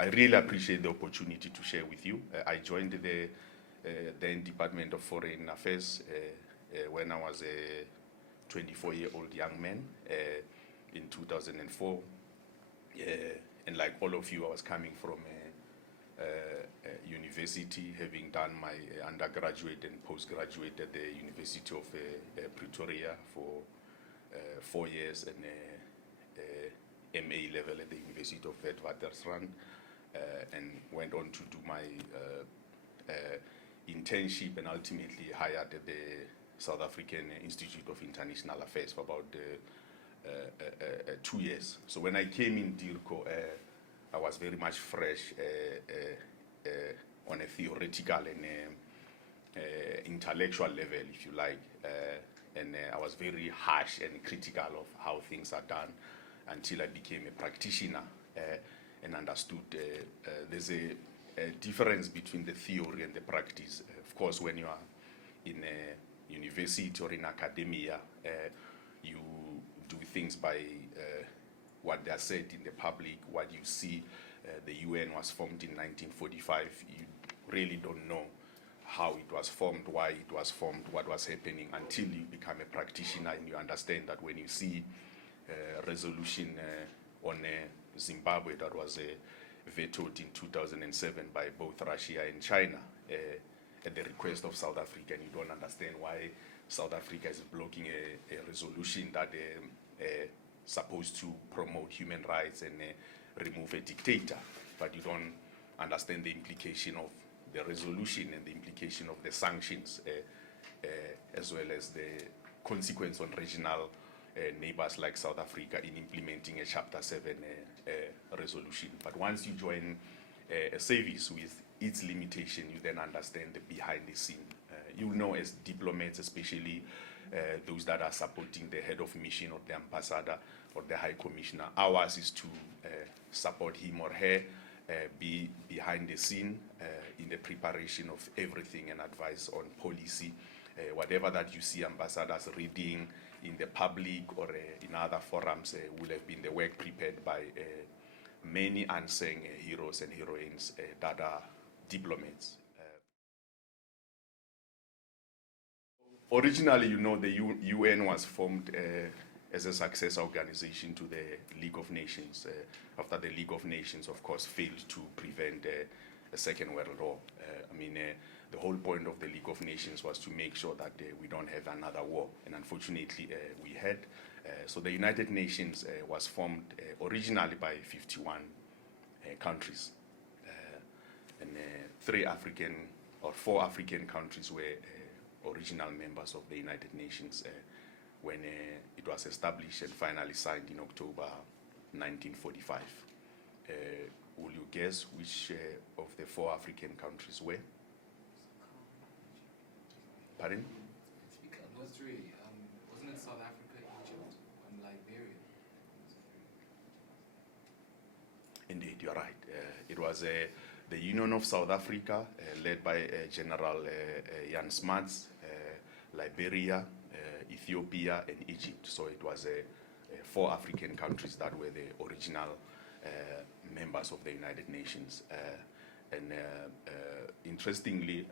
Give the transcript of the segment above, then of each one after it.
I really appreciate the opportunity to share with you. I joined the then Department of Foreign Affairs when I was a 24-year-old young man in 2004. And like all of you, I was coming from a university, having done my undergraduate and postgraduate at the University of Pretoria for 4 years, and MA level at the University of Witwatersrand, and went on to do my internship and ultimately hired at the South African Institute of International Affairs for about 2 years. So when I came in Dirco, I was very much fresh on a theoretical and intellectual level, if you like, and I was very harsh and critical of how things are done until I became a practitioner and understood there's a difference between the theory and the practice. Of course, when you are in a university or in academia, you do things by what they are said in the public, what you see. The UN was formed in 1945. You really don't know how it was formed, why it was formed, what was happening, until you become a practitioner and you understand that when you see a resolution on Zimbabwe that was vetoed in 2007 by both Russia and China at the request of South Africa, and you don't understand why South Africa is blocking a resolution that supposed to promote human rights and remove a dictator, but you don't understand the implication of the resolution and the implication of the sanctions, as well as the consequence on regional neighbors like South Africa in implementing a Chapter 7 resolution. But once you join a service with its limitation, you then understand the behind the scene. You know, as diplomats, especially those that are supporting the head of mission or the ambassador or the high commissioner, ours is to support him or her, be behind the scene in the preparation of everything and advice on policy. Whatever that you see ambassadors reading in the public or in other forums will have been the work prepared by many unsung heroes and heroines that are diplomats. Originally, you know, the UN was formed as a successor organization to the League of Nations, after the League of Nations, of course, failed to prevent a Second World War. The whole point of the League of Nations was to make sure that we don't have another war, and unfortunately we had. So the United Nations was formed originally by 51 countries, and 4 African countries were original members of the United Nations when it was established and finally signed in October 1945. Will you guess which of the 4 African countries were? Pardon? Those 3. Wasn't it South Africa, Egypt, and Liberia? Indeed, you're right. It was the Union of South Africa, led by General Jan Smuts, Liberia, Ethiopia, and Egypt. So it was 4 African countries that were the original members of the United Nations. And interestingly,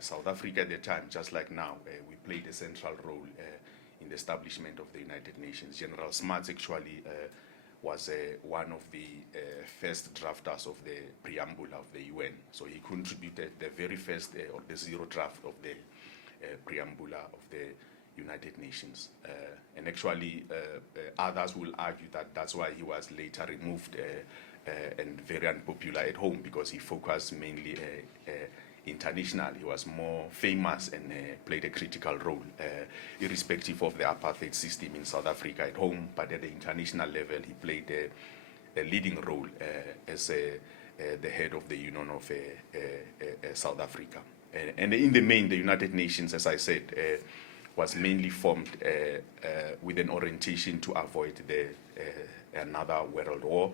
South Africa at the time, just like now, we played a central role in the establishment of the United Nations. General Smuts actually was one of the first drafters of the preamble of the UN. So he contributed the very first or the 0 draft of the preamble of the United Nations. And actually, others will argue that that's why he was later removed and very unpopular at home, because he focused mainly international. He was more famous and played a critical role, irrespective of the apartheid system in South Africa at home. But at the international level, he played a leading role as the head of the Union of South Africa. And in the main, the United Nations, as I said, was mainly formed with an orientation to avoid another world war.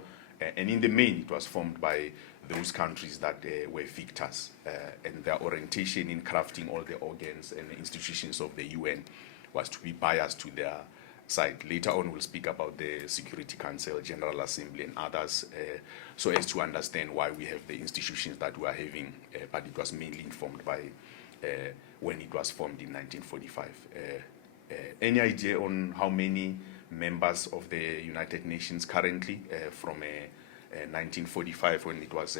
And in the main, it was formed by those countries that were victors, and their orientation in crafting all the organs and institutions of the UN was to be biased to their side. Later on, we'll speak about the Security Council, General Assembly, and others, so as to understand why we have the institutions that we are having, but it was mainly informed by when it was formed in 1945. Any idea on how many members of the United Nations currently from 1945 when it was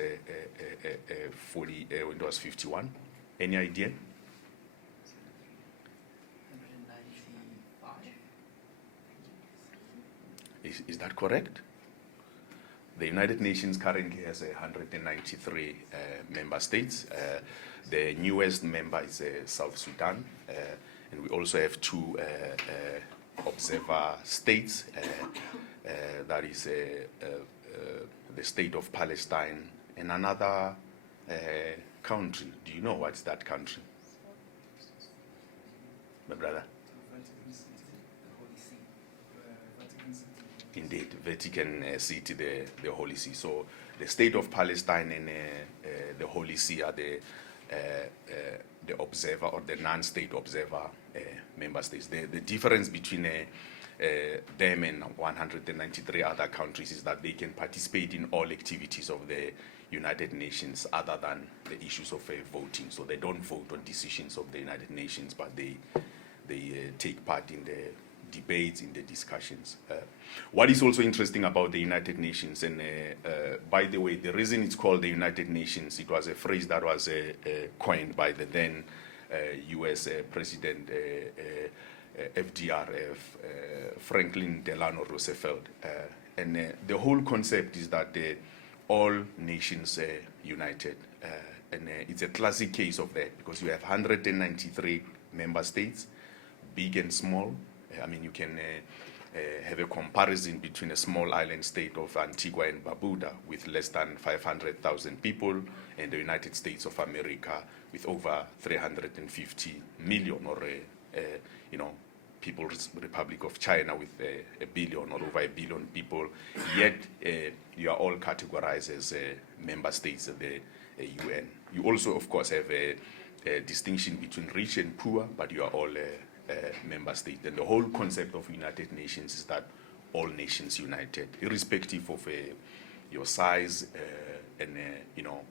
51? Any idea? 195. Is that correct? The United Nations currently has 193 member states. The newest member is South Sudan, and we also have two observer states. That is the state of Palestine and another country. Do you know what's that country? My brother? Indeed, Vatican City, the Holy See. So the state of Palestine and the Holy See are the observer or the non-state observer member states. The difference between them and 193 other countries is that they can participate in all activities of the United Nations other than the issues of voting. So they don't vote on decisions of the United Nations, but they take part in the debates, in the discussions. What is also interesting about the United Nations, and by the way, the reason it's called the United Nations, it was a phrase that was coined by the then US President FDR, Franklin Delano Roosevelt. And the whole concept is that all nations united. And it's a classic case of that, because you have 193 member states, big and small. I mean, you can have a comparison between a small island state of Antigua and Barbuda with less than 500,000 people, and the United States of America with over 350 million, or People's Republic of China with a billion or over a billion people. Yet you are all categorized as member states of the UN. You also, of course, have a distinction between rich and poor, but you are all member state. And the whole concept of United Nations is that all nations united, irrespective of your size and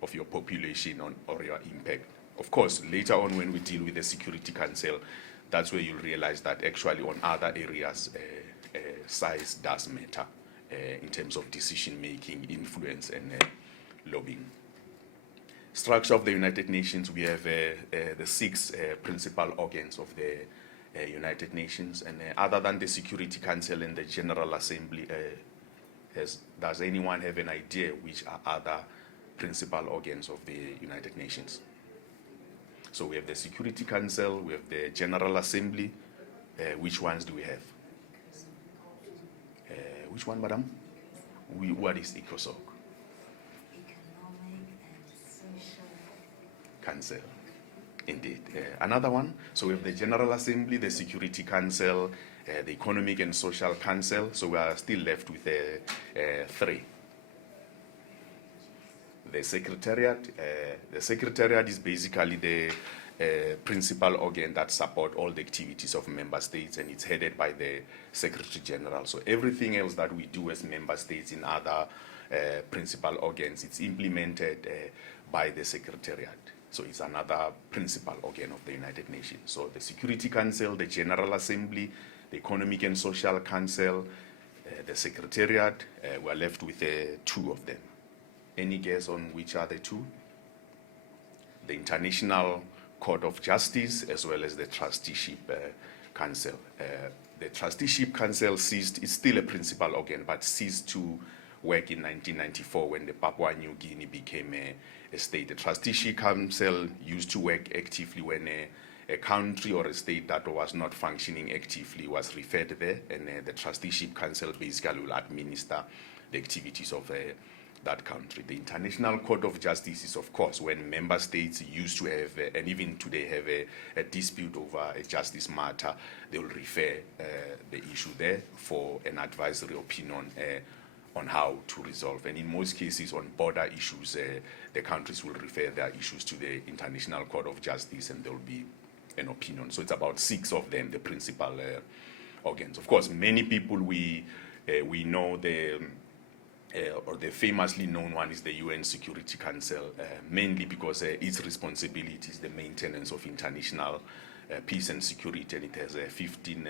of your population or your impact. Of course, later on when we deal with the Security Council, that's where you'll realize that actually on other areas, size does matter in terms of decision making, influence, and lobbying. Structure of the United Nations, we have the 6 principal organs of the United Nations, and other than the Security Council and the General Assembly, does anyone have an idea which are other principal organs of the United Nations? So we have the Security Council, we have the General Assembly. Which ones do we have? Which one, madam? What is ECOSOC? Economic and Social Council. Indeed. Another one. So we have the General Assembly, the Security Council, the Economic and Social Council. So we are still left with 3. The Secretariat. The Secretariat is basically the principal organ that support all the activities of member states, and it's headed by the Secretary General. So everything else that we do as member states in other principal organs, it's implemented by the Secretariat. So it's another principal organ of the United Nations. So the Security Council, the General Assembly, the Economic and Social Council, the Secretariat, we're left with 2 of them. Any guess on which are the 2? The International Court of Justice, as well as the Trusteeship Council. The Trusteeship Council ceased, it's still a principal organ, but ceased to work in 1994 when the Papua New Guinea became a state. The Trusteeship Council used to work actively when a country or a state that was not functioning actively was referred there, and the Trusteeship Council basically will administer the activities of that country. The International Court of Justice is, of course, when member states used to have, and even today have a dispute over a justice matter, they will refer the issue there for an advisory opinion on how to resolve. And in most cases on border issues, the countries will refer their issues to the International Court of Justice, and there will be an opinion. So it's about 6 of them, the principal organs. Of course, many people we know or the famously known one is the UN Security Council, mainly because its responsibility is the maintenance of international peace and security, and it has 15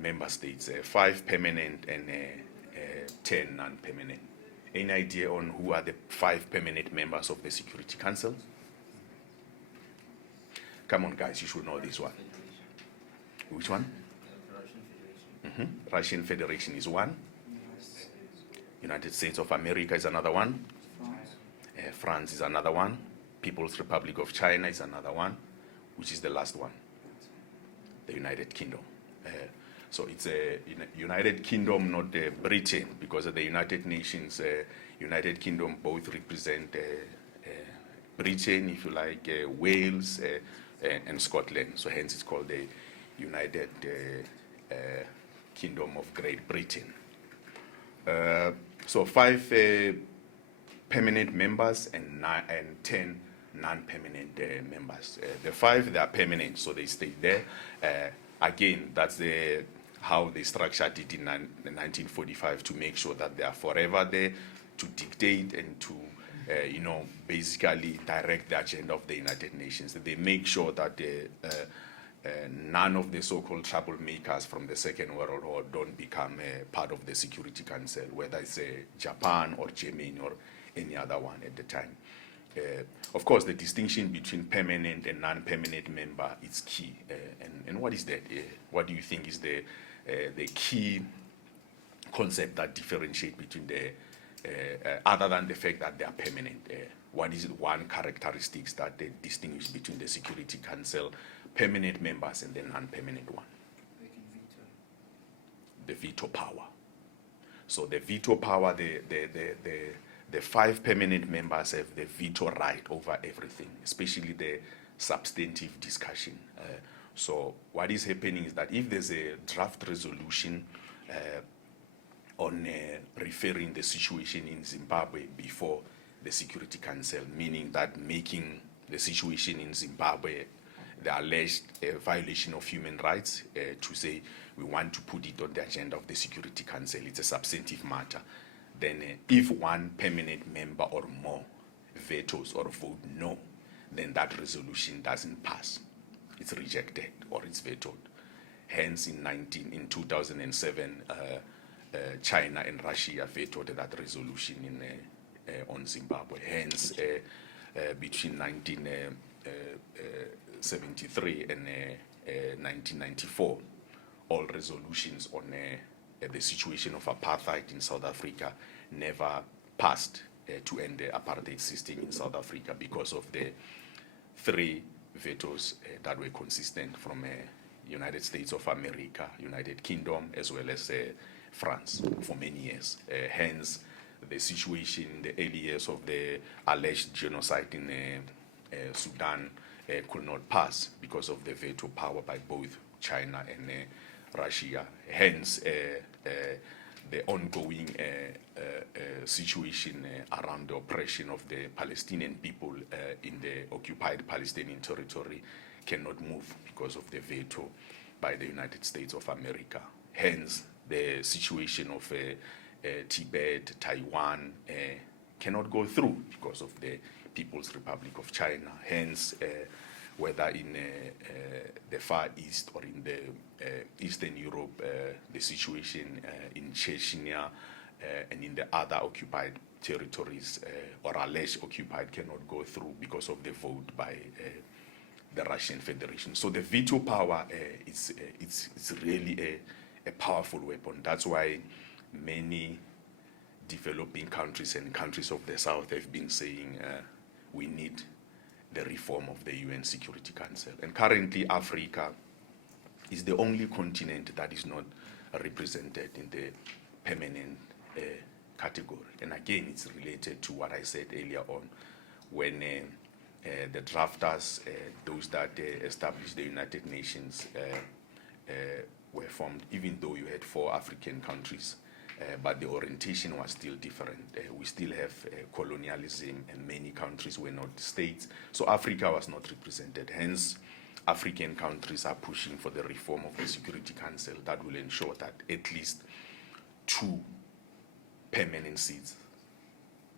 member states, 5 permanent and 10 non-permanent. Any idea on who are the 5 permanent members of the Security Council? Come on, guys, you should know this one. Which one? Russian Federation is one. United States of America is another one. France is another one. People's Republic of China is another one. Which is the last one? The United Kingdom. So it's a United Kingdom, not Britain, because of the United Nations, United Kingdom both represent Britain, if you like, Wales, and Scotland. So hence it's called the United Kingdom of Great Britain. So 5 permanent members and 10 non-permanent members. The 5, they are permanent, so they stay there. Again, that's how they structured it in 1945 to make sure that they are forever there to dictate and to, basically direct the agenda of the United Nations. They make sure that none of the so-called troublemakers from the Second World War don't become part of the Security Council, whether it's Japan or Germany or any other one at the time. Of course, the distinction between permanent and non-permanent member is key. And what is that? What do you think is the key concept that differentiates between other than the fact that they are permanent? What is one characteristics that they distinguish between the Security Council permanent members and the non-permanent one? They can veto. The veto power. So the veto power, the 5 permanent members have the veto right over everything, especially the substantive discussion. So what is happening is that if there's a draft resolution on referring the situation in Zimbabwe before the Security Council, meaning that making the situation in Zimbabwe the alleged violation of human rights, to say we want to put it on the agenda of the Security Council, it's a substantive matter. Then if one permanent member or more vetoes or vote no, then that resolution doesn't pass. It's rejected or it's vetoed. Hence, in 2007, China and Russia vetoed that resolution on Zimbabwe. Hence, between 1973 and 1994, all resolutions on the situation of apartheid in South Africa never passed to end the apartheid system in South Africa because of the 3 vetoes that were consistent from United States of America, United Kingdom, as well as France for many years. Hence, the situation in the early years of the alleged genocide in Sudan could not pass because of the veto power by both China and Russia. Hence, the ongoing situation around the oppression of the Palestinian people in the occupied Palestinian territory cannot move because of the veto by the United States of America. Hence, the situation of Tibet, Taiwan cannot go through because of the People's Republic of China. Hence, whether in the Far East or in the Eastern Europe, the situation in Chechnya and in the other occupied territories or alleged occupied cannot go through because of the vote by the Russian Federation. So the veto power it's really a powerful weapon. That's why many developing countries and countries of the South have been saying we need the reform of the UN Security Council. And currently, Africa is the only continent that is not represented in the permanent category. And again, it's related to what I said earlier on, when the drafters, those that established the United Nations, were formed, even though you had 4 African countries, but the orientation was still different. We still have colonialism, and many countries were not states. So Africa was not represented. Hence, African countries are pushing for the reform of the Security Council that will ensure that at least 2 permanent seats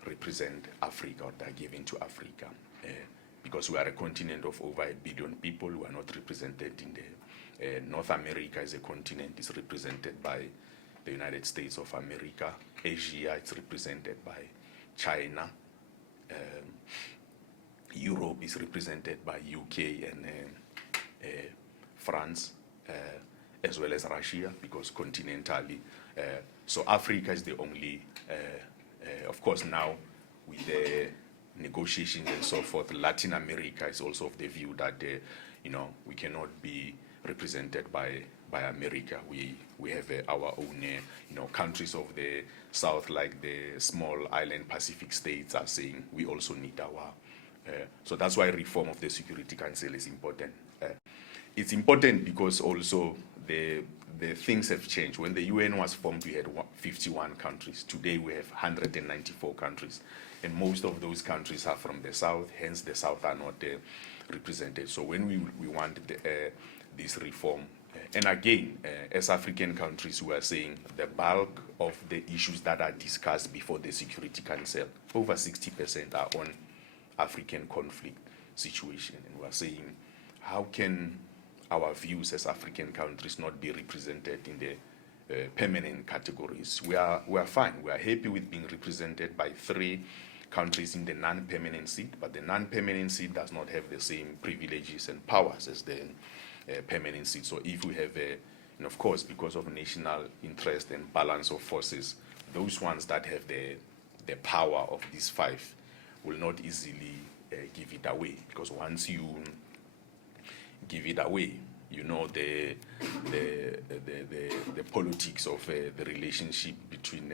represent Africa, or they're given to Africa. Because we are a continent of over 1 billion people, we are not represented in the North America as a continent is represented by the United States of America. Asia is represented by China. Europe is represented by UK and France, as well as Russia, because continentally. So Africa is the only, of course now with the negotiations and so forth, Latin America is also of the view that, we cannot be represented by America. We have our own, countries of the South, like the small island Pacific states, are saying we also need our. So that's why reform of the Security Council is important. It's important because also the things have changed. When the UN was formed, we had 51 countries. Today we have 194 countries. And most of those countries are from the South, hence the South are not represented. So when we want this reform, and again, as African countries, we are saying the bulk of the issues that are discussed before the Security Council, over 60% are on African conflict situation. And we are saying, how can our views as African countries not be represented in the permanent categories? We are fine. We are happy with being represented by 3 countries in the non-permanent seat, but the non-permanent seat does not have the same privileges and powers as the permanent seat. So if we have and of course, because of national interest and balance of forces, those ones that have the power of these 5 will not easily give it away, because once you give it away, the politics of the relationship between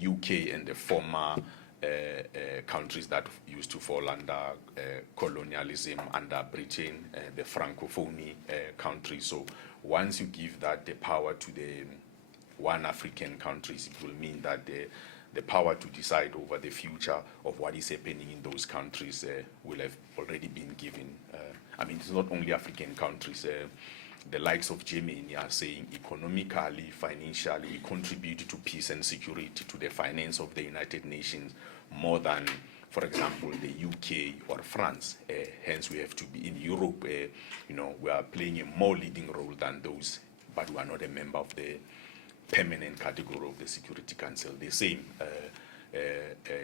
UK and the former countries that used to fall under colonialism under Britain, the Francophone countries. So once you give that the power to the one African countries, it will mean that the power to decide over the future of what is happening in those countries will have already been given. It's not only African countries. The likes of Germany are saying economically, financially, we contribute to peace and security, to the finance of the United Nations, more than, for example, the UK or France. Hence, we have to be in Europe. We are playing a more leading role than those, but we are not a member of the permanent category of the Security Council. The same,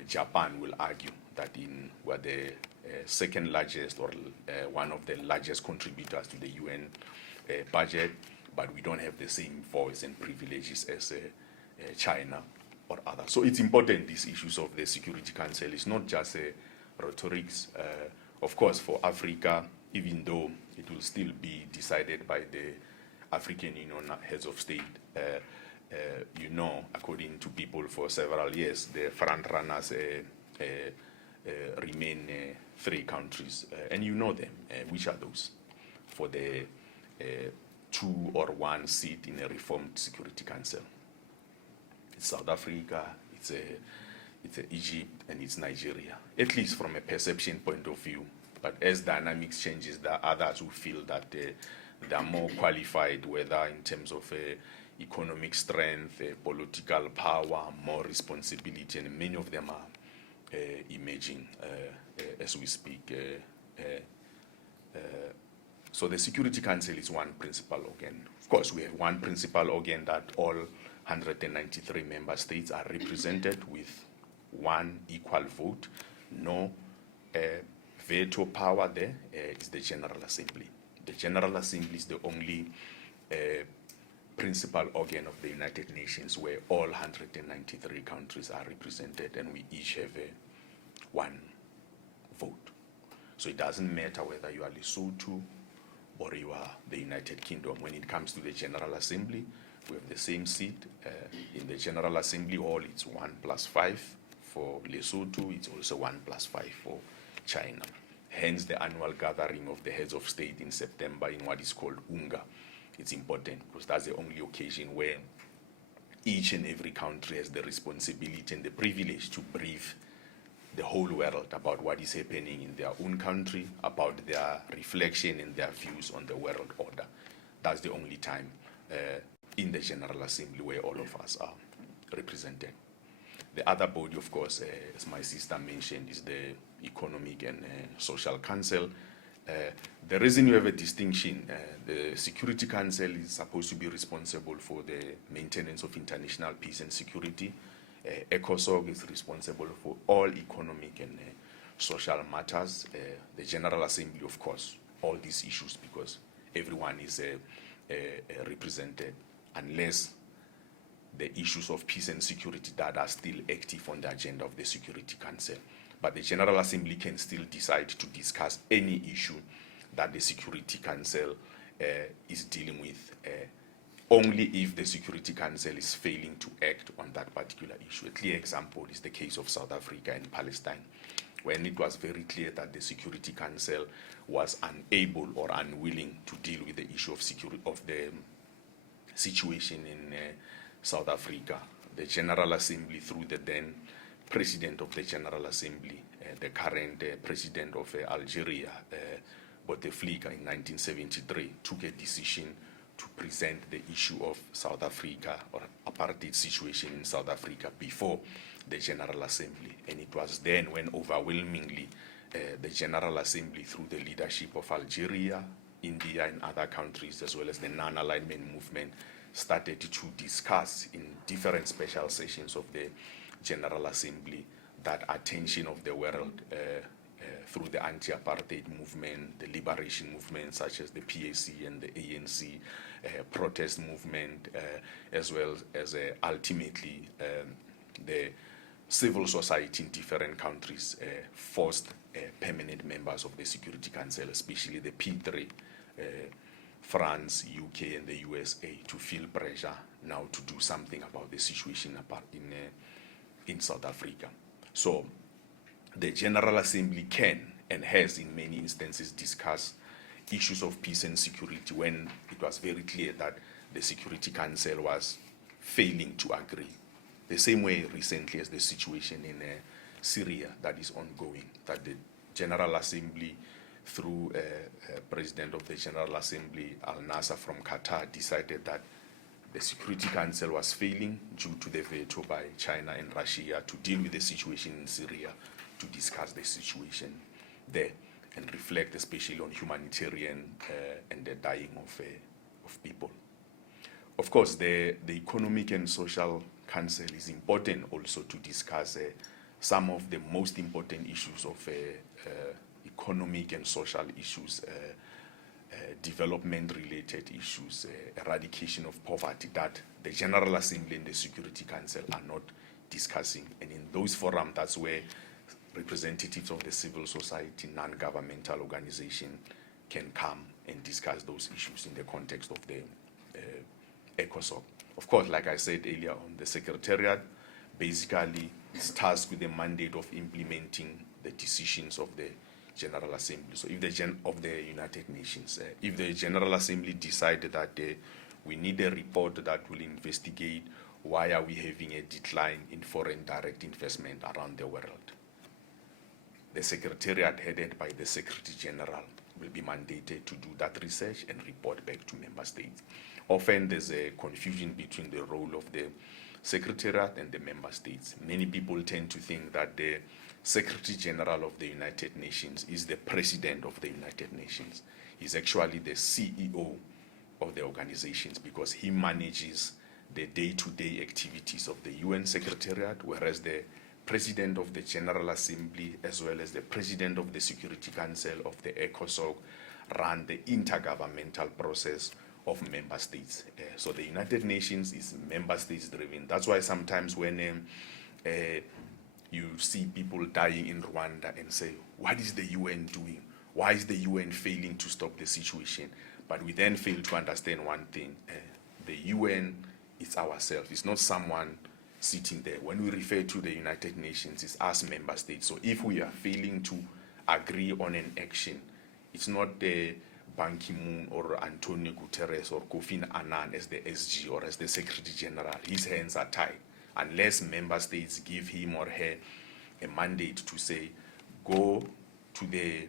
Japan will argue that we're the second largest or one of the largest contributors to the UN budget, but we don't have the same voice and privileges as China or others. So it's important, these issues of the Security Council. It's not just rhetorics. Of course, for Africa, even though it will still be decided by the African Union heads of state, according to people for several years, the front runners remain 3 countries, and you know them. Which are those? For the 2 or 1 seat in a reformed Security Council. It's South Africa, it's Egypt, and it's Nigeria, at least from a perception point of view. But as dynamics changes, there are others who feel that they are more qualified, whether in terms of economic strength, political power, more responsibility, and many of them are emerging as we speak. So the Security Council is one principal organ. Of course, we have one principal organ that all 193 member states are represented with 1 equal vote. No veto power there. Is the General Assembly. The General Assembly is the only principal organ of the United Nations where all 193 countries are represented, and we each have 1 vote. So it doesn't matter whether you are Lesotho or you are the United Kingdom. When it comes to the General Assembly, we have the same seat. In the General Assembly Hall, it's 1 + 5 for Lesotho. It's also 1 + 5 for China. Hence the annual gathering of the heads of state in September in what is called UNGA. It's important because that's the only occasion where each and every country has the responsibility and the privilege to brief the whole world about what is happening in their own country, about their reflection and their views on the world order. That's the only time in the General Assembly where all of us are represented. The other body, of course, as my sister mentioned, is the Economic and Social Council. The reason you have a distinction, the Security Council is supposed to be responsible for the maintenance of international peace and security. ECOSOC is responsible for all economic and social matters. The General Assembly, of course, all these issues, because everyone is represented, unless the issues of peace and security that are still active on the agenda of the Security Council. But the General Assembly can still decide to discuss any issue that the Security Council is dealing with, only if the Security Council is failing to act on that particular issue. A clear example is the case of South Africa and Palestine, when it was very clear that the Security Council was unable or unwilling to deal with the issue of the situation in South Africa. The General Assembly, through the then President of the General Assembly, the current President of Algeria, Bouteflika, in 1973, took a decision to present the issue of South Africa or apartheid situation in South Africa before the General Assembly. And it was then when overwhelmingly the General Assembly, through the leadership of Algeria, India, and other countries, as well as the non-alignment movement, started to discuss in different special sessions of the General Assembly that attention of the world through the anti-apartheid movement, the liberation movement such as the PAC and the ANC, protest movement, as well as ultimately the civil society in different countries forced permanent members of the Security Council, especially the P3, France, UK, and the USA, to feel pressure now to do something about the situation in South Africa. So the General Assembly can and has in many instances discussed issues of peace and security when it was very clear that the Security Council was failing to agree. The same way recently as the situation in Syria that is ongoing, that the General Assembly, through President of the General Assembly, Al-Nasser from Qatar, decided that the Security Council was failing due to the veto by China and Russia to deal with the situation in Syria, to discuss the situation there and reflect especially on humanitarian and the dying of people. Of course, the Economic and Social Council is important also to discuss some of the most important issues of economic and social issues, development-related issues, eradication of poverty that the General Assembly and the Security Council are not discussing. And in those forums, that's where representatives of the civil society, non-governmental organization can come and discuss those issues in the context of the ECOSOC. Of course, like I said earlier on, the Secretariat basically is tasked with the mandate of implementing the decisions of the General Assembly. So if of the United Nations, if the General Assembly decided that we need a report that will investigate why are we having a decline in foreign direct investment around the world, the Secretariat, headed by the Secretary General, will be mandated to do that research and report back to member states. Often there's a confusion between the role of the Secretariat and the member states. Many people tend to think that the Secretary General of the United Nations is the President of the United Nations. He's actually the CEO of the organizations because he manages the day-to-day activities of the UN Secretariat, whereas the President of the General Assembly, as well as the President of the Security Council of the ECOSOC, run the intergovernmental process of member states. So the United Nations is member states driven. That's why sometimes when you see people dying in Rwanda and say, what is the UN doing? Why is the UN failing to stop the situation? But we then fail to understand one thing. The UN is ourselves. It's not someone sitting there. When we refer to the United Nations, it's us member states. So if we are failing to agree on an action, it's not the Ban Ki-moon or Antonio Guterres or Kofi Annan as the SG or as the Secretary General. His hands are tied unless member states give him or her a mandate to say, go to the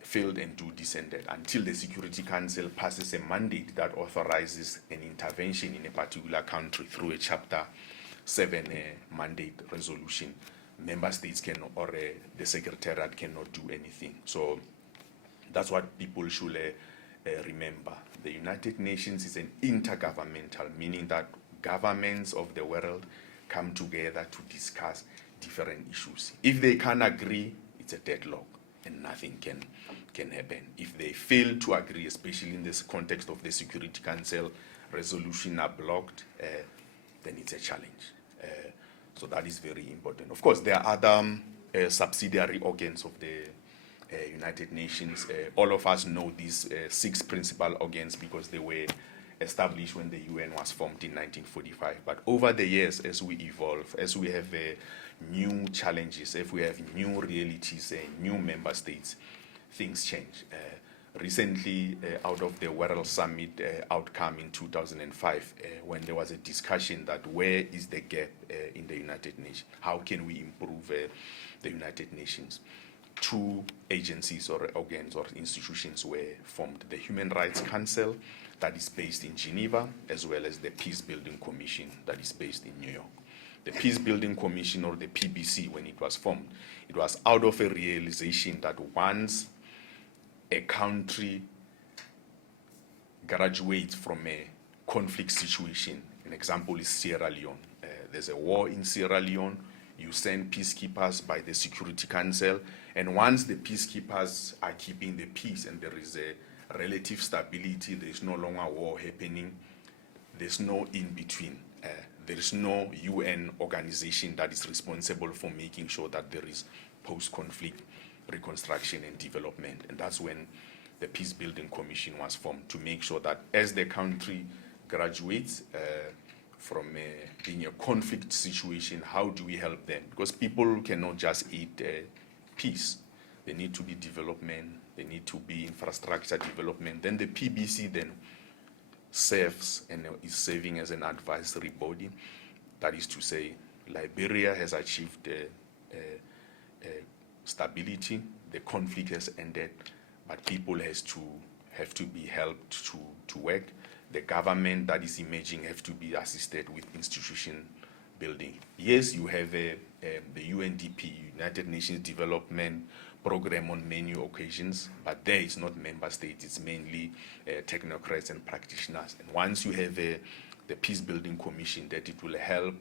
field and do this and that, until the Security Council passes a mandate that authorizes an intervention in a particular country through a Chapter 7 mandate resolution. Member states can, or the Secretariat cannot do anything. So that's what people should remember. The United Nations is an intergovernmental, meaning that governments of the world come together to discuss different issues. If they can't agree, it's a deadlock and nothing can happen. If they fail to agree, especially in this context of the Security Council resolution are blocked, then it's a challenge. So that is very important. Of course, there are other subsidiary organs of the United Nations. All of us know these 6 principal organs because they were established when the UN was formed in 1945. But over the years, as we evolve, as we have new challenges, if we have new realities, new member states, things change. Recently, out of the World Summit outcome in 2005, when there was a discussion that where is the gap in the United Nations? How can we improve the United Nations? 2 agencies or organs or institutions were formed. The Human Rights Council, that is based in Geneva, as well as the Peace Building Commission, that is based in New York. The Peace Building Commission, or the PBC, when it was formed, it was out of a realization that once a country graduates from a conflict situation, an example is Sierra Leone. There's a war in Sierra Leone, you send peacekeepers by the Security Council, and once the peacekeepers are keeping the peace and there is a relative stability, there's no longer war happening, there's no in-between. There is no UN organization that is responsible for making sure that there is post-conflict reconstruction and development. And that's when the Peace Building Commission was formed, to make sure that as the country graduates from being a conflict situation, how do we help them? Because people cannot just eat peace. There need to be development, there need to be infrastructure development. Then the PBC then serves and is serving as an advisory body. That is to say, Liberia has achieved stability, the conflict has ended, but people have to be helped to work. The government that is emerging have to be assisted with institution building. Yes, you have the UNDP, United Nations Development Program, on many occasions, but there it's not member states, it's mainly technocrats and practitioners. And once you have the Peace Building Commission, that it will help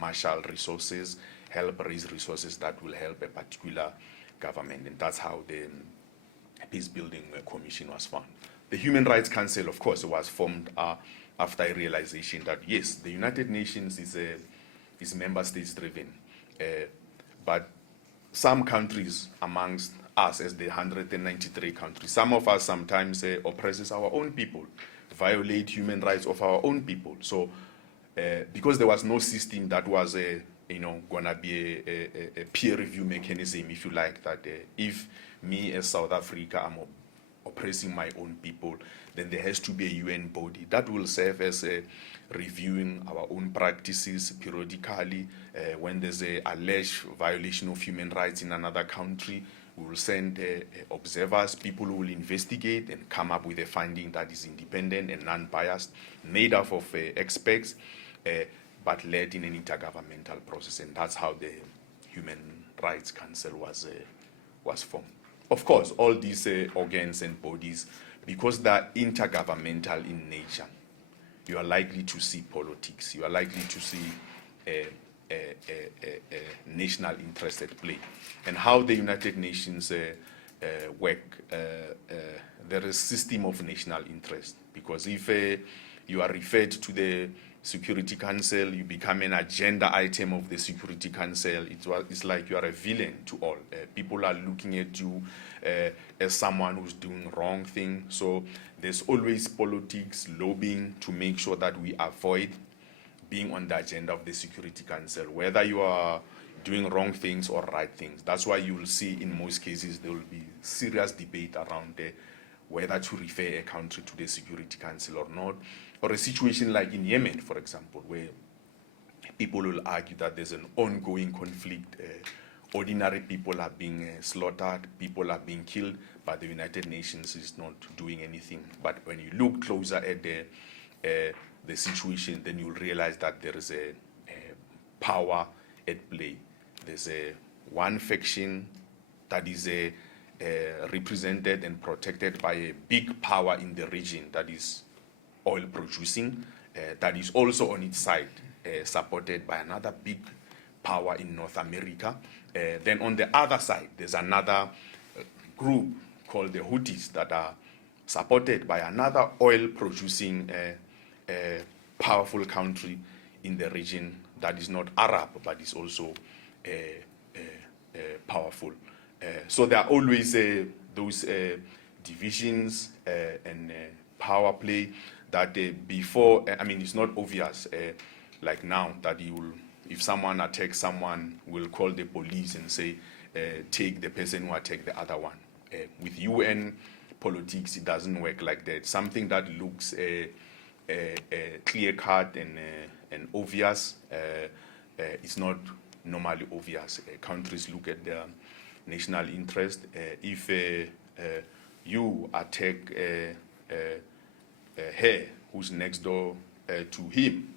marshal resources, help raise resources that will help a particular government. And that's how the Peace Building Commission was formed. The Human Rights Council, of course, was formed after a realization that, yes, the United Nations is member states driven, but some countries amongst us, as the 193 countries, some of us sometimes oppresses our own people, violate human rights of our own people. So because there was no system that was gonna be a peer review mechanism, if you like, that if me as South Africa am oppressing my own people, then there has to be a UN body that will serve as reviewing our own practices periodically. When there's an alleged violation of human rights in another country, we will send observers, people who will investigate and come up with a finding that is independent and non-biased, made up of experts, but led in an intergovernmental process. And that's how the Human Rights Council was formed. Of course, all these organs and bodies, because they're intergovernmental in nature, you are likely to see politics, you are likely to see national interest at play. And how the United Nations work, there is a system of national interest, because if you are referred to the Security Council, you become an agenda item of the Security Council. It's like you are a villain to all. People are looking at you as someone who's doing wrong thing. So there's always politics, lobbying to make sure that we avoid being on the agenda of the Security Council, whether you are doing wrong things or right things. That's why you will see in most cases there will be serious debate around whether to refer a country to the Security Council or not. Or a situation like in Yemen, for example, where people will argue that there's an ongoing conflict ordinary people are being slaughtered, people are being killed, but the United Nations is not doing anything. But when you look closer at the situation, then you'll realize that there is a power at play. There's one faction that is represented and protected by a big power in the region that is oil producing, that is also on its side supported by another big power in North America. Then on the other side, there's another group called the Houthis that are supported by another oil producing powerful country in the region that is not Arab but is also powerful. So there are always those divisions and power play that before, I mean, it's not obvious like now that you will, if someone attacks someone, will call the police and say, take the person who attacked the other one. With UN politics, it doesn't work like that. Something that looks clear-cut and obvious is not normally obvious. Countries look at their national interest. If you attack her who's next door to him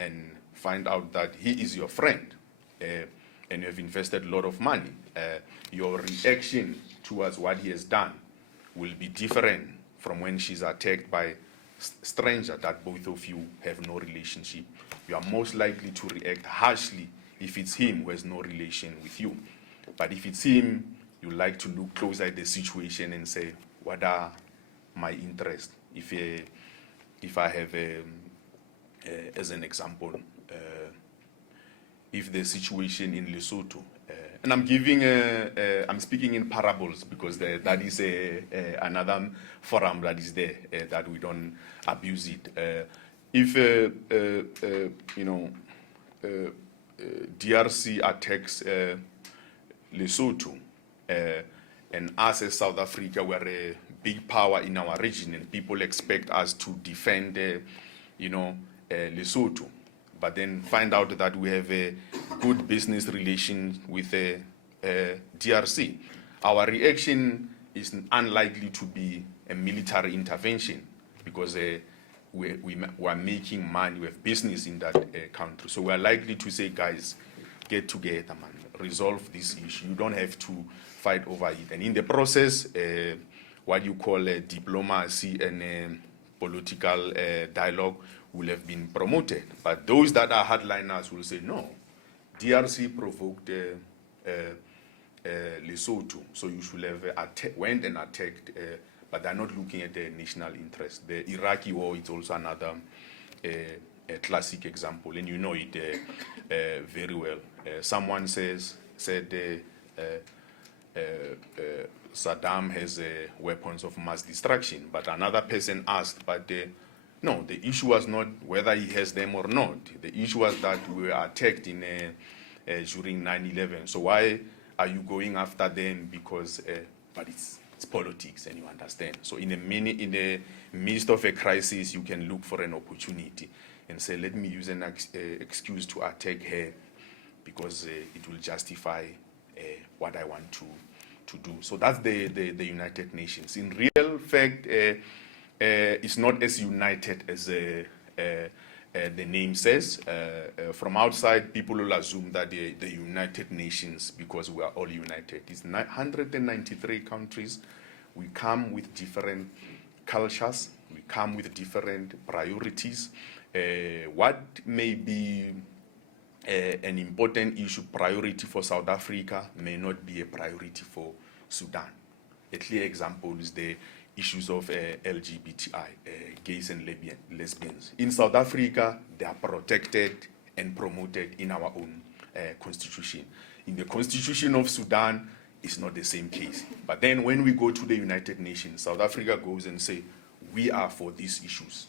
and find out that he is your friend and you have invested a lot of money, your reaction towards what he has done will be different from when she's attacked by stranger that both of you have no relationship. You are most likely to react harshly if it's him who has no relation with you. But if it's him, you like to look closer at the situation and say, what are my interests? If I have, as an example, if the situation in Lesotho, and I'm giving, I'm speaking in parables because that is another forum that is there, that we don't abuse it. If, you know, DRC attacks Lesotho, and us as South Africa, we're a big power in our region and people expect us to defend, you know, Lesotho, but then find out that we have a good business relation with DRC. Our reaction is unlikely to be a military intervention because we are making money, we have business in that country. So we are likely to say, guys, get together, man, resolve this issue. You don't have to fight over it. And in the process, what you call diplomacy and political dialogue will have been promoted. But those that are hardliners will say, no, DRC provoked Lesotho, so you should have went and attacked, but they're not looking at the national interest. The Iraqi war is also another a classic example, and you know it very well. Someone said Saddam has weapons of mass destruction, but another person asked, but no, the issue was not whether he has them or not. The issue was that we were attacked during 9/11. So why are you going after them? Because, but it's politics, and you understand. So in the midst of a crisis, you can look for an opportunity and say, let me use an excuse to attack her because it will justify what I want to do. So that's the United Nations. In real fact, it's not as united as the name says. From outside, people will assume that the United Nations, because we are all united. It's 193 countries. We come with different cultures. We come with different priorities. What may be an important issue, priority for South Africa, may not be a priority for Sudan. A clear example is the issues of LGBTI, gays and lesbians. In South Africa, they are protected and promoted in our own constitution. In the constitution of Sudan, it's not the same case. But then when we go to the United Nations, South Africa goes and say, we are for these issues.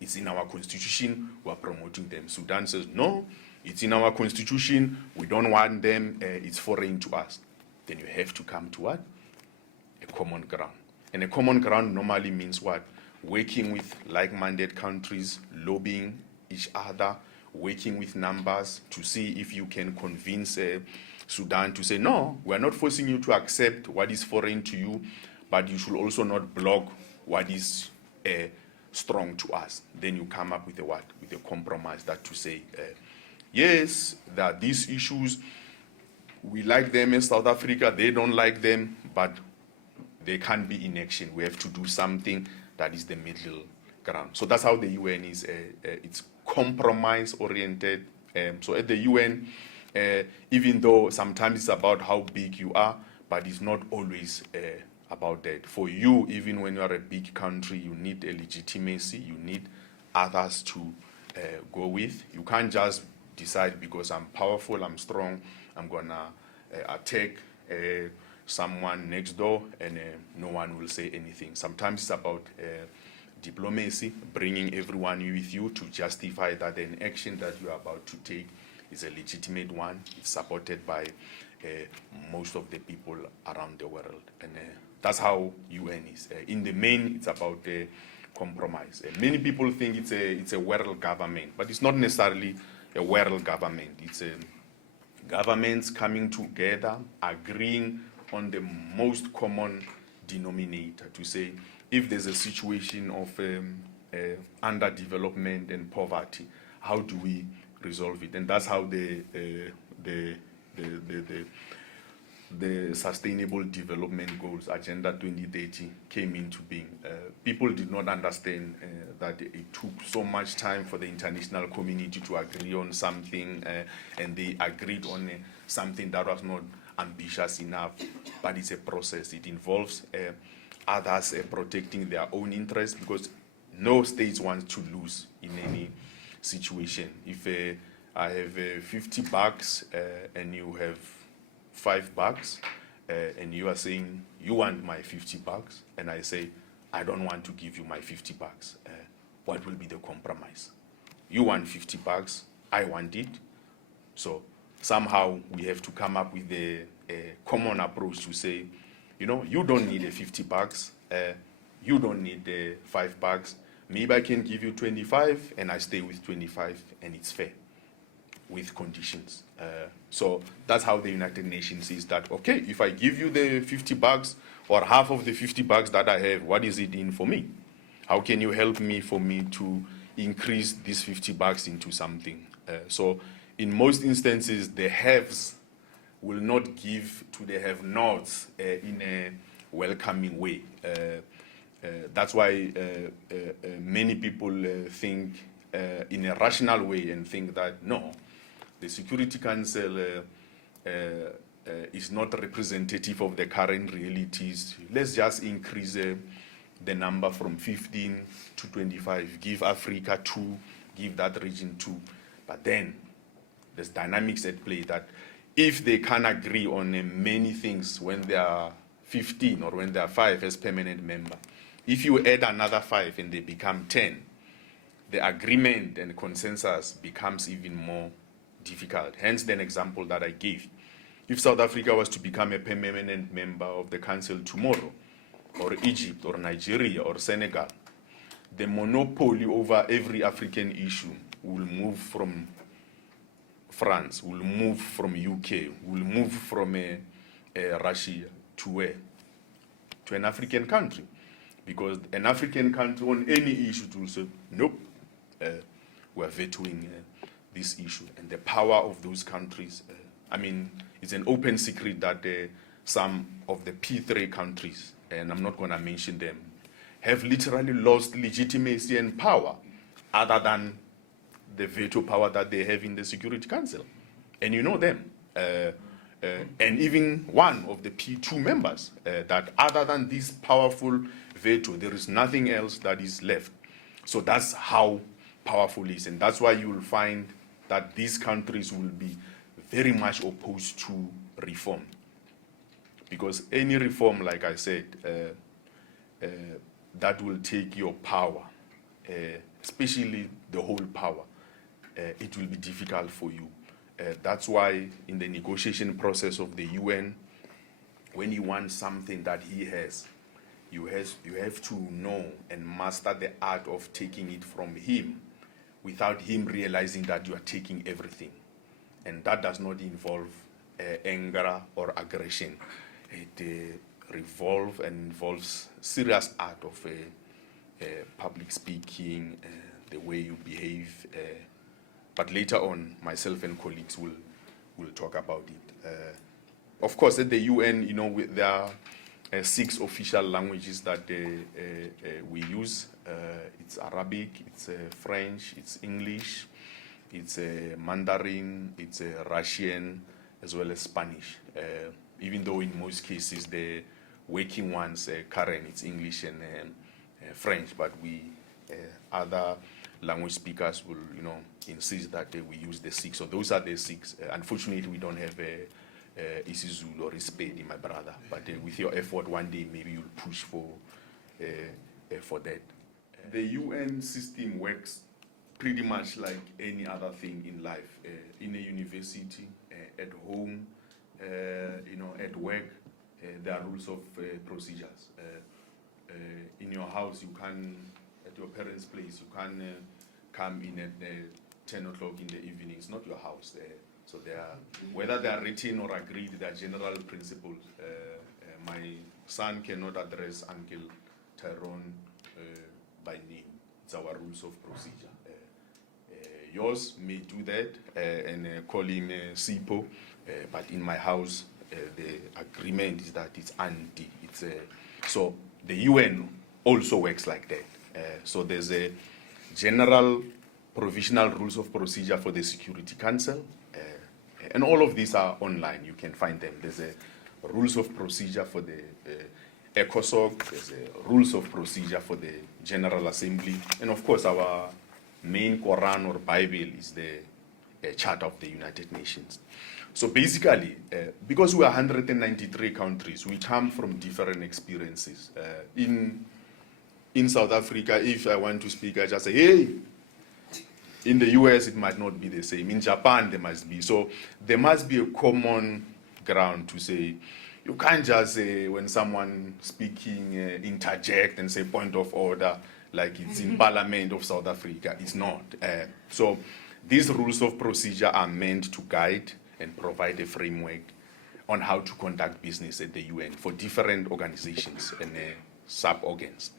It's in our constitution, we're promoting them. Sudan says, no, it's in our constitution, we don't want them, it's foreign to us. Then you have to come to what? A common ground. And a common ground normally means what? Working with like-minded countries, lobbying each other, working with numbers to see if you can convince Sudan to say, no, we're not forcing you to accept what is foreign to you, but you should also not block what is strong to us. Then you come up with a what? With a compromise that to say, yes, there are these issues, we like them in South Africa, they don't like them, but they can't be in action. We have to do something that is the middle ground. So that's how the UN is, it's compromise oriented. So at the UN, even though sometimes it's about how big you are, but it's not always about that. For you, even when you are a big country, you need a legitimacy, you need others to go with. You can't just decide because I'm powerful, I'm strong, I'm gonna attack someone next door and no one will say anything. Sometimes it's about diplomacy, bringing everyone with you to justify that an action that you are about to take is a legitimate one. It's supported by most of the people around the world. And that's how UN is. In the main, it's about compromise. Many people think it's a world government, but it's not necessarily a world government. It's governments coming together, agreeing on the most common denominator to say, if there's a situation of underdevelopment and poverty, how do we resolve it? And that's how the Sustainable Development Goals, Agenda 2030, came into being. People did not understand that it took so much time for the international community to agree on something, and they agreed on something that was not ambitious enough, but it's a process. It involves others protecting their own interests, because no states want to lose in any situation. If I have $50 and you have $5, and you are saying you want my $50, and I say I don't want to give you my $50, what will be the compromise? You want $50, I want it. So somehow we have to come up with a common approach to say, you know, you don't need a $50, you don't need the $5. Maybe I can give you 25 and I stay with 25 and it's fair with conditions. So that's how the United Nations sees that, okay, if I give you the $50 or half of the $50 that I have, what is it in for me? How can you help me for me to increase these $50 into something? So in most instances, the haves will not give to the have-nots in a welcoming way. That's why many people think in a rational way and think that, no, the Security Council is not representative of the current realities. Let's just increase the number from 15 to 25. Give Africa 2, give that region 2. But then there's dynamics at play that if they can agree on many things when there are 15 or when there are 5 as permanent member, if you add another 5 and they become 10, the agreement and consensus becomes even more difficult. Hence the example that I gave. If South Africa was to become a permanent member of the Council tomorrow, or Egypt, or Nigeria, or Senegal, the monopoly over every African issue will move from France, will move from UK, will move from Russia to where? To an African country. Because an African country on any issue will say, nope, we're vetoing this issue. And the power of those countries, I mean, it's an open secret that some of the P3 countries, and I'm not going to mention them, have literally lost legitimacy and power other than the veto power that they have in the Security Council. And you know them. And even one of the P2 members, that other than this powerful veto, there is nothing else that is left. So that's how powerful it is. And that's why you will find that these countries will be very much opposed to reform. Because any reform, like I said, that will take your power, especially the whole power, it will be difficult for you. That's why in the negotiation process of the UN, when you want something that he has, you have to know and master the art of taking it from him without him realizing that you are taking everything. And that does not involve anger or aggression. It involves serious art of public speaking, the way you behave. But later on, myself and colleagues will talk about it. Of course, at the UN, there are 6 official languages that we use. It's Arabic, it's French, it's English, it's Mandarin, it's Russian, as well as Spanish. Even though in most cases the working ones, current, it's English and French, but we other language speakers will, insist that we use the 6. So those are the 6. Unfortunately, we don't have isiZulu or Isipedi, my brother. But with your effort, one day maybe you'll push for that. The UN system works pretty much like any other thing in life. In a university, at home, at work, there are rules of procedures. In your house, you can, at your parents' place, you can come in at 10 o'clock in the evening. It's not your house. So they are, whether they are written or agreed, they are general principles. My son cannot address Uncle Tyrone by name. It's our rules of procedure. Yours may do that and call him Sipo, but in my house, the agreement is that it's auntie. So the UN also works like that. So there's a general provisional rules of procedure for the Security Council, and all of these are online. You can find them. There's a rules of procedure for the ECOSOC. There's a rules of procedure for the General Assembly, and of course our main Quran or Bible is the Charter of the United Nations. So basically, because we are 193 countries, we come from different experiences. In South Africa, if I want to speak, I just say, hey. In the US, it might not be the same. In Japan, there must be. So there must be a common ground to say, you can't just say when someone speaking interject and say point of order like it's in Parliament of South Africa. It's not. So these rules of procedure are meant to guide and provide a framework on how to conduct business at the UN for different organizations and sub-organs.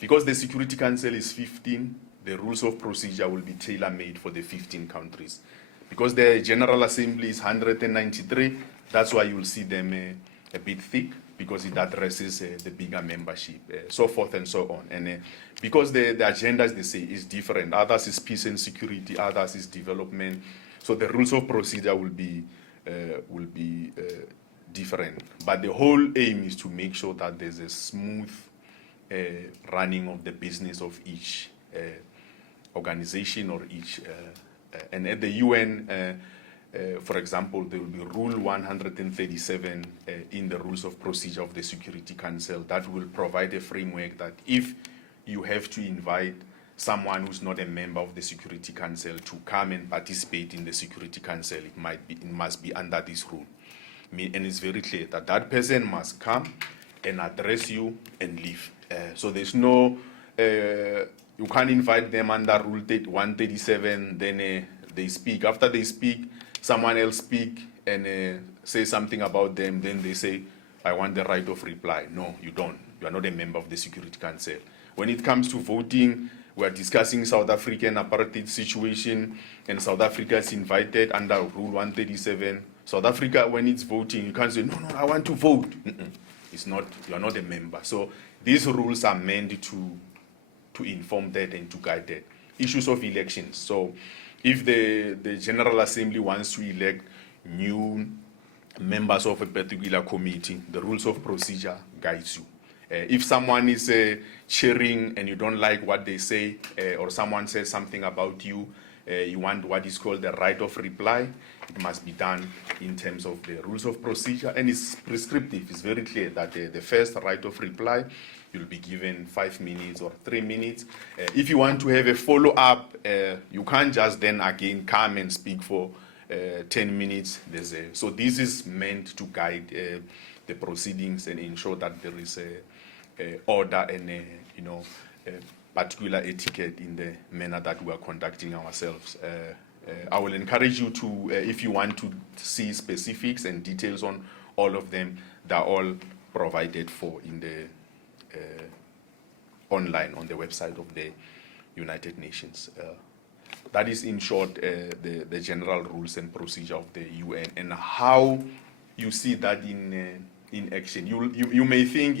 Because the Security Council is 15, the rules of procedure will be tailor-made for the 15 countries. Because the General Assembly is 193, that's why you'll see them a bit thick, because it addresses the bigger membership, so forth and so on. And because the agendas, they say, is different. Others is peace and security, others is development. So the rules of procedure will be different. But the whole aim is to make sure that there's a smooth running of the business of each organization or each. And at the UN, for example, there will be Rule 137 in the Rules of Procedure of the Security Council that will provide a framework that if you have to invite someone who's not a member of the Security Council to come and participate in the Security Council, it must be under this rule. And it's very clear that that person must come and address you and leave. So there's no, you can't invite them under Rule 137, then they speak. After they speak, someone else speak and say something about them, then they say, I want the right of reply. No, you don't. You are not a member of the Security Council. When it comes to voting, we are discussing South African apartheid situation, and South Africa is invited under Rule 137. South Africa, when it's voting, you can't say, no, I want to vote. It's not, you are not a member. So these rules are meant to inform that and to guide that. Issues of elections. So if the General Assembly wants to elect new members of a particular committee, the rules of procedure guides you. If someone is chairing and you don't like what they say, or someone says something about you, you want what is called the right of reply, it must be done in terms of the rules of procedure, and it's prescriptive. It's very clear that the first right of reply, you'll be given 5 minutes or 3 minutes. If you want to have a follow-up, you can't just then again come and speak for 10 minutes. So this is meant to guide the proceedings and ensure that there is a order and particular etiquette in the manner that we are conducting ourselves I will encourage you to, if you want to see specifics and details on all of them, they're all provided for in the online on the website of the United Nations. That is, in short, the general rules and procedure of the UN and how you see that in action. You may think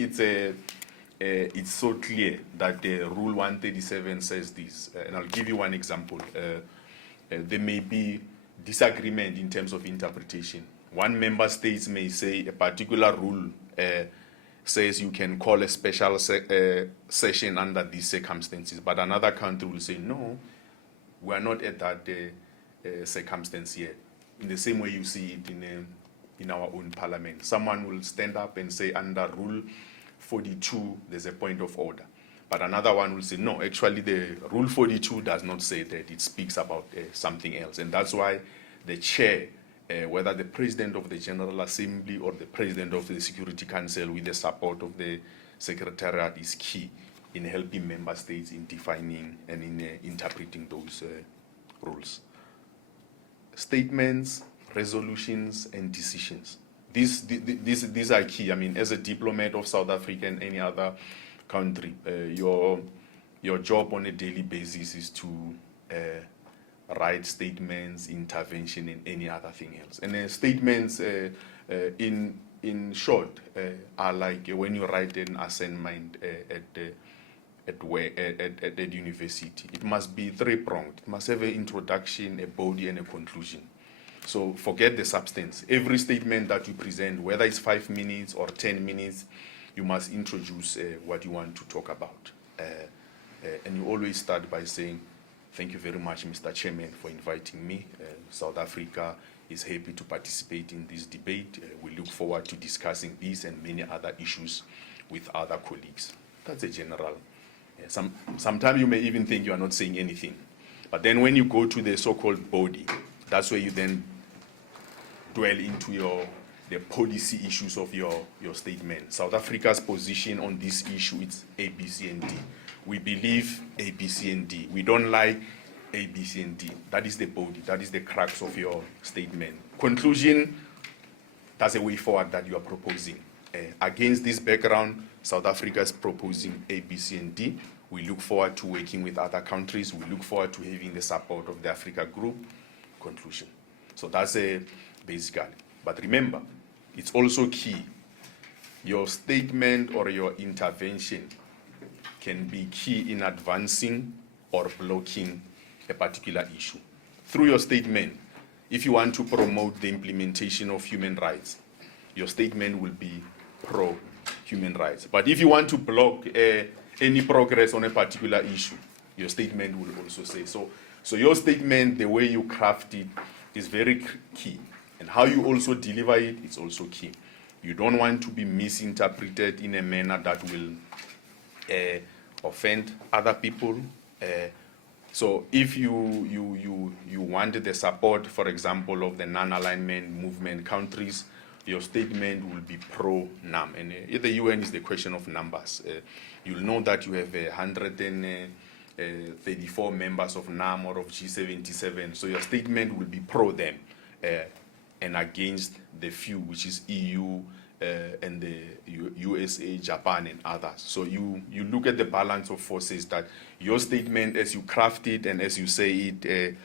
it's so clear that the Rule 137 says this, and I'll give you one example. There may be disagreement in terms of interpretation. One member state may say a particular rule says you can call a special session under these circumstances, but another country will say, no, we are not at that circumstance yet. In the same way you see it in our own parliament. Someone will stand up and say under Rule 42, there's a point of order. But another one will say, no, actually the Rule 42 does not say that. It speaks about something else. And that's why the chair, whether the president of the General Assembly or the president of the Security Council with the support of the Secretariat, is key in helping member states in defining and in interpreting those rules. Statements, resolutions, and decisions. These are key. I mean, as a diplomat of South Africa and any other country, your job on a daily basis is to write statements, intervention, and any other thing else. And statements, in short, are like when you write an assignment at university. It must be three-pronged. It must have an introduction, a body, and a conclusion. So forget the substance. Every statement that you present, whether it's 5 minutes or 10 minutes, you must introduce what you want to talk about. And you always start by saying, thank you very much, Mr. Chairman, for inviting me. South Africa is happy to participate in this debate. We look forward to discussing these and many other issues with other colleagues. That's a general. Sometimes you may even think you are not saying anything. But then when you go to the so-called body, that's where you then dwell into the policy issues of your statement. South Africa's position on this issue is A, B, C, and D. We believe A, B, C, and D. We don't like A, B, C, and D. That is the body. That is the crux of your statement. Conclusion, that's a way forward that you are proposing. Against this background, South Africa is proposing A, B, C, and D. We look forward to working with other countries. We look forward to having the support of the Africa Group. Conclusion. So that's basically. But remember, it's also key. Your statement or your intervention can be key in advancing or blocking a particular issue. Through your statement, if you want to promote the implementation of human rights, your statement will be pro-human rights. But if you want to block any progress on a particular issue, your statement will also say so. So your statement, the way you craft it, is very key. And how you also deliver it is also key. You don't want to be misinterpreted in a manner that will offend other people. So if you want the support, for example, of the non-alignment movement countries, your statement will be pro-NAM. And the UN is the question of numbers. You'll know that you have 134 members of NAM or of G77. So your statement will be pro them and against the few, which is EU and the USA, Japan, and others. So you look at the balance of forces, that your statement, as you craft it and as you say it,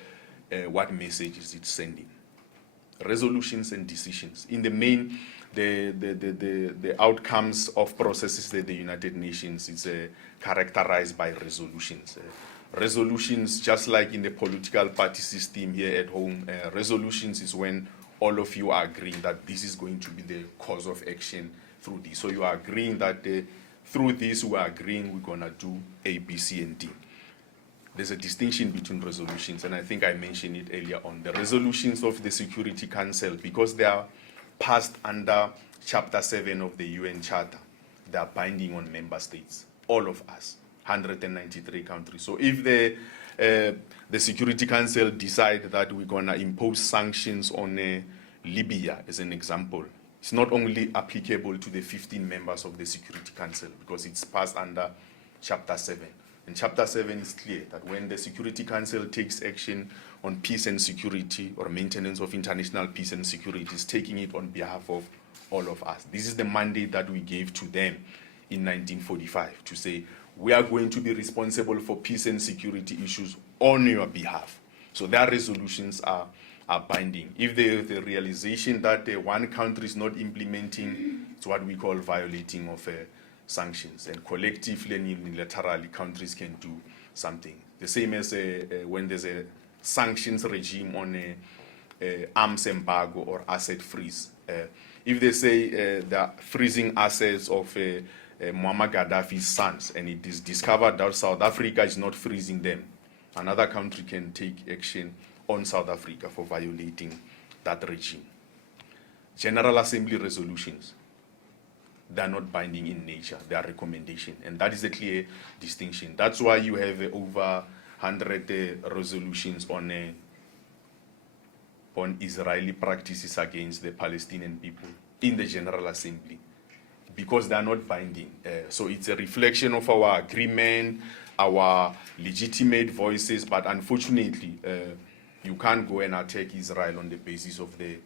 what message is it sending? Resolutions and decisions. In the main, the outcomes of processes at the United Nations is characterized by resolutions. Resolutions, just like in the political party system here at home, resolutions is when all of you are agreeing that this is going to be the course of action through this. So you are agreeing that through this, we are agreeing we're going to do A, B, C, and D. There's a distinction between resolutions, and I think I mentioned it earlier on. The resolutions of the Security Council, because they are passed under Chapter 7 of the UN Charter, they are binding on member states, all of us, 193 countries. So if the Security Council decide that we're going to impose sanctions on Libya, as an example, it's not only applicable to the 15 members of the Security Council, because it's passed under Chapter 7. And Chapter 7 is clear that when the Security Council takes action on peace and security or maintenance of international peace and security, it's taking it on behalf of all of us. This is the mandate that we gave to them in 1945 to say, we are going to be responsible for peace and security issues on your behalf. So their resolutions are binding. If there is the realization that one country is not implementing, it's what we call violating of sanctions. And collectively and unilaterally, countries can do something. The same as when there's a sanctions regime on arms embargo or asset freeze. If they say they're freezing assets of Muammar Gaddafi's sons, and it is discovered that South Africa is not freezing them, another country can take action on South Africa for violating that regime. General Assembly resolutions, they are not binding in nature, they are recommendation, and that is a clear distinction. That's why you have over 100 resolutions on Israeli practices against the Palestinian people in the General Assembly, because they are not binding. So it's a reflection of our agreement, our legitimate voices, but unfortunately, you can't go and attack Israel on the basis of the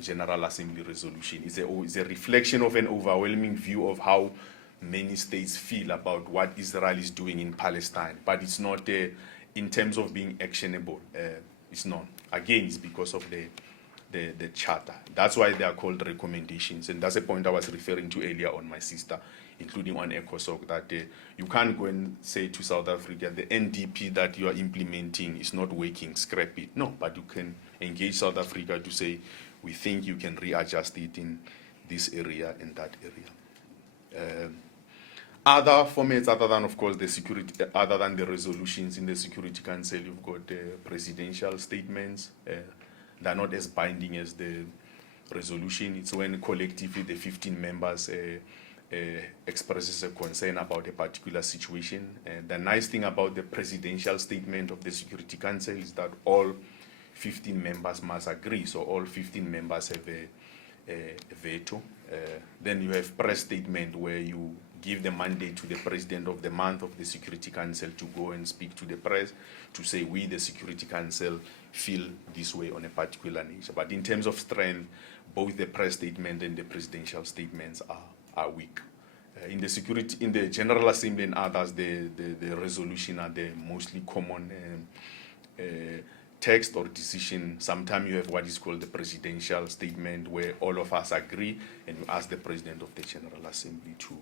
General Assembly resolution. It's a reflection of an overwhelming view of how many states feel about what Israel is doing in Palestine, but it's not in terms of being actionable. It's not. Again, it's because of the charter. That's why they are called recommendations, and that's a point I was referring to earlier on, my sister, including on ECOSOC, that you can't go and say to South Africa, the NDP that you are implementing is not working, scrap it. No, but you can engage South Africa to say, we think you can readjust it in this area and that area. Other formats, other than, of course, the security, other than the resolutions in the Security Council, you've got presidential statements. They're not as binding as the resolution. It's when collectively the 15 members expresses a concern about a particular situation. The nice thing about the presidential statement of the Security Council is that all 15 members must agree. So all 15 members have a veto. Then you have press statement where you give the mandate to the president of the month of the Security Council to go and speak to the press to say, we, the Security Council, feel this way on a particular nature. But in terms of strength, both the press statement and the presidential statements are weak. In the General Assembly and others, the resolution are the mostly common text or decision. Sometimes you have what is called the presidential statement, where all of us agree and you ask the president of the General Assembly to